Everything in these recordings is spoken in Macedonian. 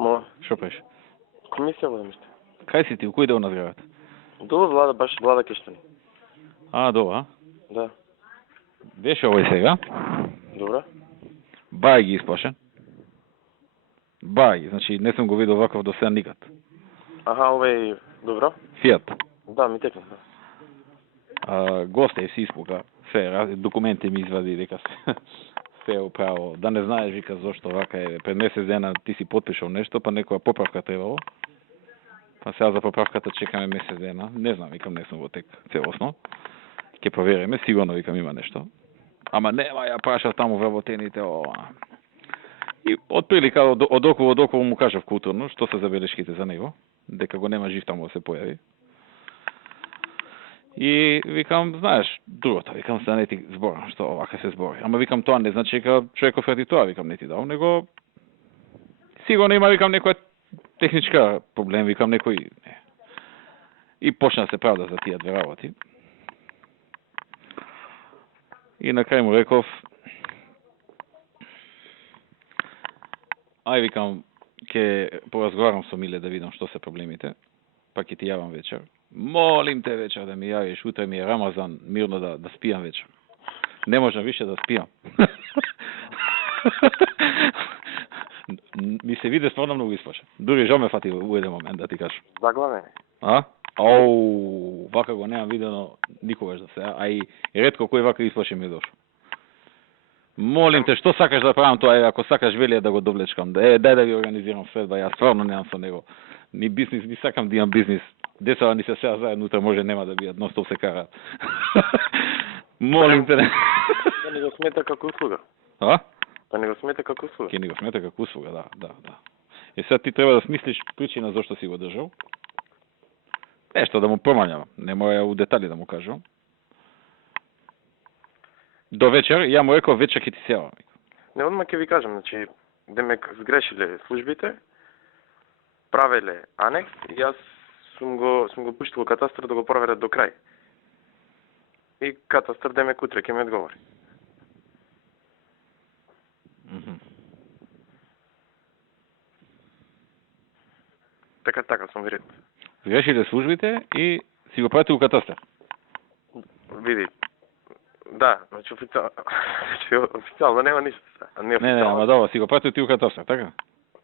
Мо, Што правиш? комисија водам иште. Кај си ти, у кој дел на зградата? Долу влада, баш влада Кештани. Добро, Да. Беше овој сега? Добро. Бај ги исплашен. Бај, значи не сум го видел ваков до сега никад. Аха, овој, добро. Фијат. Да, ми текна. Госте си испука, се, документи ми извади, дека се управо. Да не знаеш, вика, зошто вака е. Пред месец дена ти си подпишал нешто, па некоја поправка требало. Па сега за поправката чекаме месец дена. Не знам, викам, не сум во тек целосно. Ке провериме, сигурно, викам, има нешто. Ама нема, ја прашав таму вработените, И отприлика од околу му кажав културно, што се забелешките за него, дека го нема жив таму да се појави. И викам, знаеш, другото, викам, се не ти зборам, што овака се збори. Ама викам, тоа не значи дека човеков ради тоа, викам, не ти дал, него сигурно има, викам, некоја техничка проблем, викам, некој не. И почна се правда за тие две работи. И на крај му реков, ај, викам, ќе поразговарам со Миле да видам што се проблемите, па ќе ти јавам вечер. Молим те вечер да ми јавиш, утре ми е Рамазан, мирно да спијам вечер. Не можам више да спијам. Ми се виде стварно многу исплашен. Дури жал ме фати во еден момент, да ти кажам. Заглавен. Вака го немам видено никогаш да се, а и ретко кој вака исплашен ми дошол. Молим те, што сакаш да правам тоа, ако сакаш вели да го довлечкам, дај да ви организирам сведба, јас стварно немам со него. Ни бизнис, ни сакам да имам бизнис. Децата ни се сега заедно, утре може нема да бијат, ностоп се караат. Молим те. Да не го смета како услуга. Да не го смета како услуга. Ке не го смета како услуга, да. Сега ти треба да смислиш причина зашто си го држал. Нешто да му промањам, не мора у детали да му кажам. До вечер, ја му реков вечер ќе ти сеавам. Не, одма ќе ви кажам, значи, демек сгрешиле службите, правеле анекс и јас сум го пуштил катастар да го проверат до крај. И катастар демек утре ќе ми одговори. Така сум верит. Сгрешиле службите и си го пратил катастар. Види. Да, значи официјално нема ништо. Не, ама добро, си го пратил ти у катастар, така?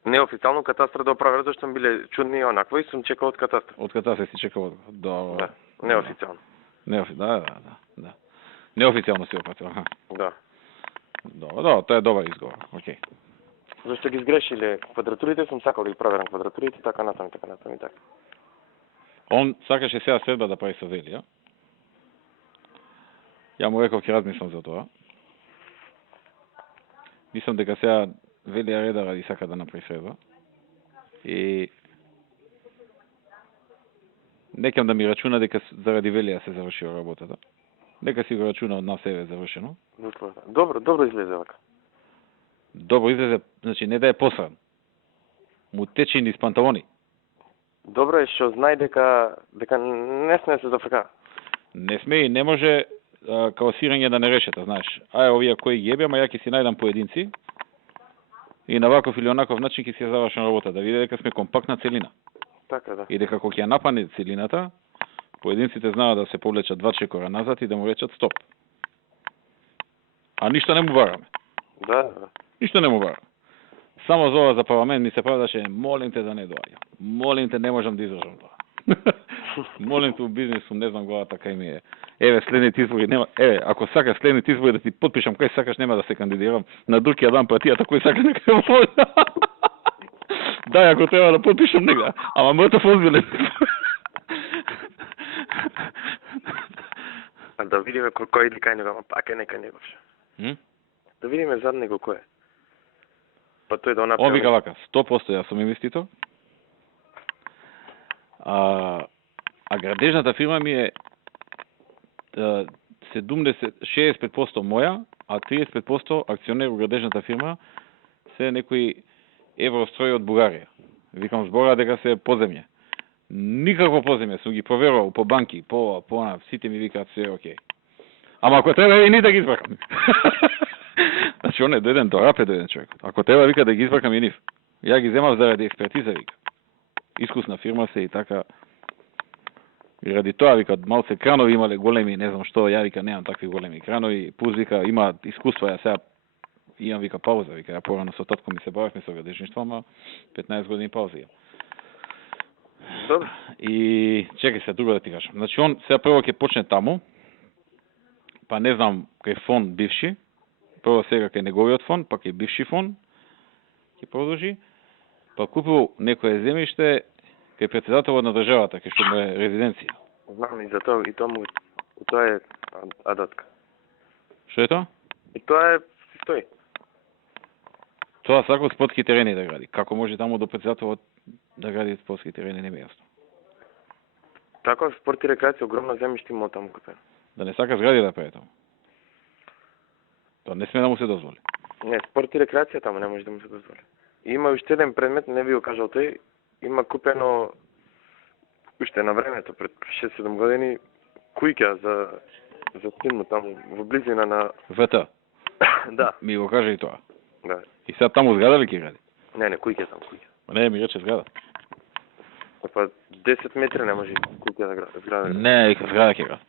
Неофицијално катастар да проверат зашто биле чудни и онакво и сум чекал од катастар. Од катастар си чекал од... Да, неофицијално. Да. Неофицијално си го пратил, аха. Да. Добро, тоа е добар изговор, окей. Зашто ги сгрешиле квадратурите, сум сакал да ги проверам квадратурите, така натаму и така. Он сакаше сега сведба да прави со Велија. Ја му реков ќе размислам за тоа. Мислам дека сега Велија реда ради сака да направи сведба. И некам да ми рачуна дека заради Велија се завршила работата. Нека си го рачуна од нас е завршено. Добро излезе вака. Добро излезе, значи не да е посран. Му тече низ панталони. Добро е што знај дека не сме се зафрка. Не сме и не може каосирање да не решета, знаеш. Ај овие кои ги ебе, ама ја ќе си најдам поединци и на ваков или онаков начин ќе си ја завршам работа, да види дека сме компактна целина. Така да. И дека кога ќе ја напане целината, поединците знаат да се повлечат 2 чекора назад и да му речат стоп. А ништо не му бараме. Да. Ништо не му бараме. Само за ова за парламент ми се правдаше, молим те да не доаѓа. Молим те, не можам да издржам тоа. Молим те, у бизнис сум, не знам главата кај ми е. Еве, следните избори нема. Еве, ако сакаш следните избори да ти подпишам кај сакаш, нема да се кандидирам. На друг ја дам партијата кој сака нека ја може. Да, ако треба да подпишам нега, ама мртов озбилен. А да видиме кој иде кај него, ама пак е нека него. Да видиме зад него кој е. Па тој да направи. Он вика вака, 100% јас сум инвеститор. А градежната фирма ми е 65% моја, а 35% акционер во градежната фирма се некои еврострои од Бугарија. Викам збора дека се поземје. Никакво поземје, сум ги проверувал по банки, по сите ми викаат се окей. Ама ако треба и ни да ги избракам. Значи, он е дојден до рапе дојден човек. Ако треба вика да ги избракам и нив. Ја ги земав заради експертиза, вика. Искусна фирма се и така. И ради тоа, вика, малце кранови имале големи, не знам што, ја вика, немам такви големи кранови, пуз, вика, има искуство, ја сега имам, вика, пауза, вика, ја порано со татко ми се бавевме со гадежништво, ама 15 години пауза имам. Добро. И чекај се, друго да ти кажам. Значи, он сега прво ќе почне таму, па не знам, кај фон бивши, прво сега кај неговиот фон, па кај бивши фон, ќе продолжи, па купил некое земјиште кај председателот на државата, кај што му е резиденција. Знам и за тоа, и тоа е адатка. Што е тоа? И тоа е, си стои. Тоа сакал спортски терени да гради. Како може таму до председателот да гради спортски терени, не ми е јасно. Така, спорт и рекреација, огромно земјиште има таму купено. Да не сака згради да прави таму. Тоа не сме да му се дозволи. Не, спорт и рекреација таму не може да му се дозволи. И има уште еден предмет, не би го кажал тој, има купено уште на времето, пред 6-7 години, кујќа за син му таму, во близина на... ВТ. Да. Ми го каже и тоа. Да. И сега таму зграда ли ќе гради? Не, кујќа таму, кујќа. Ма не, ми рече зграда. Па 10 метри не може кујќа да гради. Не, вика зграда ќе гради.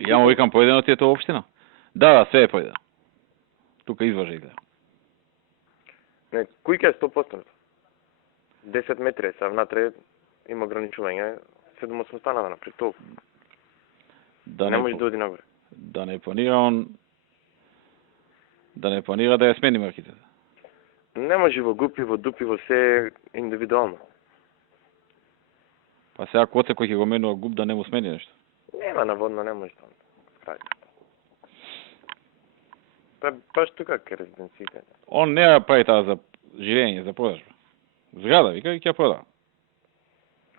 И ја му викам, поедено ти е тоа општина? Да, све е поедено. Тука изважа изгледа. Не, кујќа е 100%. 10 метри, са внатре има ограничување, 7-8 станава напред толку. Да не може да оди нагоре. Да не планира он да ја смени маркицата. Не може во гупи, во дупи, во се индивидуално. Па сега коце кој ќе го менува гуп да не му смени нешто. Нема наводно, не може да прави. Баш тука ке резиденциите. Он не ја прави таа за живење, за продажба. Зграда, вика, и ќе ја продава.